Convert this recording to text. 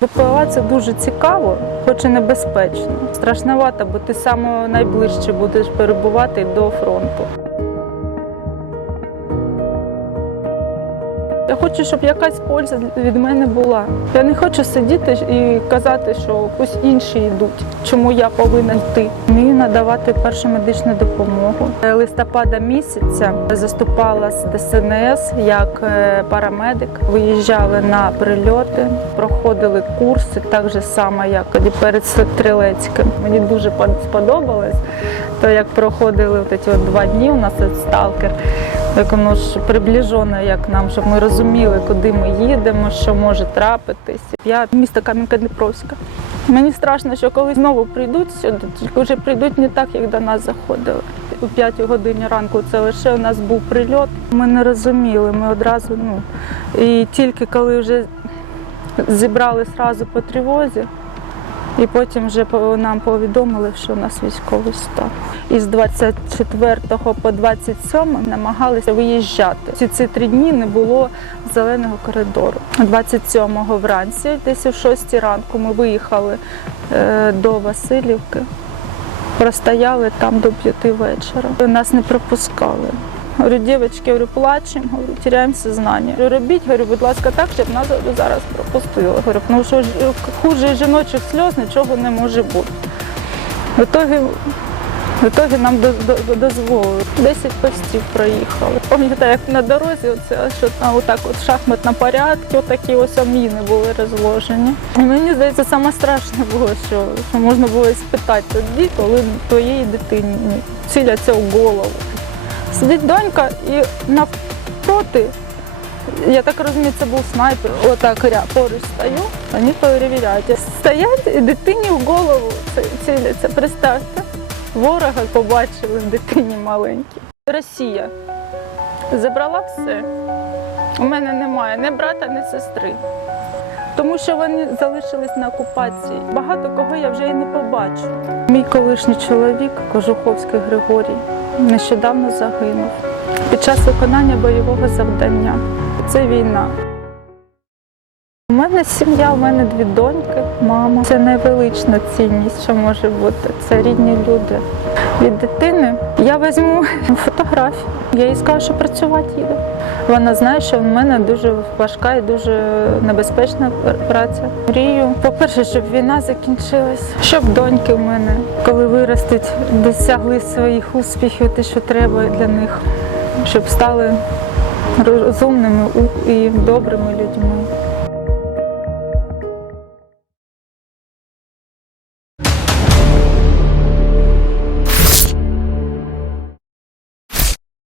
ВПЛА це дуже цікаво, хоч і небезпечно. Страшновато, бо ти саме найближче будеш перебувати до фронту. Я хочу, щоб якась польза від мене була. Я не хочу сидіти і казати, що ось інші йдуть. Чому я повинна йти? Вмію надавати першу медичну допомогу. Е, Листопада місяця заступала з ДСНС як е, парамедик. Виїжджали на прильоти, проходили курси, так же само, як і перед стрілецьким. Мені дуже сподобалось. То як проходили ці два дні, у нас сталкер воно ж приближено, як нам, щоб ми розуміли, куди ми їдемо, що може трапитись. Я місто Кам'янка-Дніпровська. Мені страшно, що коли знову прийдуть сюди, тільки вже прийдуть не так, як до нас заходили. У 5 годині ранку це лише у нас був прильот. Ми не розуміли. Ми одразу, ну і тільки коли вже зібрали зразу по тривозі, і потім вже нам повідомили, що у нас військовий стан. Із 24 по 27 намагалися виїжджати. Ці ці три дні не було зеленого коридору. 27-го вранці, десь о 6 ранку, ми виїхали е, до Васильівки, простояли там до 5 вечора. Нас не пропускали. Говорю, дівчатки, говорю, плачемо, говорю, теряємо сознання. Говорю, робіть, говорю, будь ласка, так, щоб нас зараз пропустили. Говорю, ну що хуже жіночих сльоз нічого не може бути. В итоге, в итоге нам до- до- дозволили. 10 постів проїхали. Пам'ятаю, як на дорозі, оце, що там отак от в шахматному порядку, такі ось міни були розложені. І мені здається, саме страшне було, що, що можна було спитати тоді, коли твоїй дитині ціляться в голову. Сидить донька і навпроти, я так розумію, це був снайпер. Отак ря поруч стою, вони перевіряють. Стоять і дитині в голову ці- ціляться. Представте, ворога побачили в дитині маленькій. Росія забрала все. У мене немає ні брата, ні сестри. Тому що вони залишились на окупації. Багато кого я вже і не побачу. Мій колишній чоловік, Кожуховський Григорій, нещодавно загинув під час виконання бойового завдання. Це війна. У мене сім'я, у мене дві доньки, мама. Це найвелична цінність, що може бути. Це рідні люди. Від дитини я візьму фотографію. Я їй скажу, що працювати їде. Вона знає, що в мене дуже важка і дуже небезпечна праця. Мрію, по-перше, щоб війна закінчилась, щоб доньки в мене, коли виростуть, досягли своїх успіхів, те, що треба для них, щоб стали розумними і добрими людьми.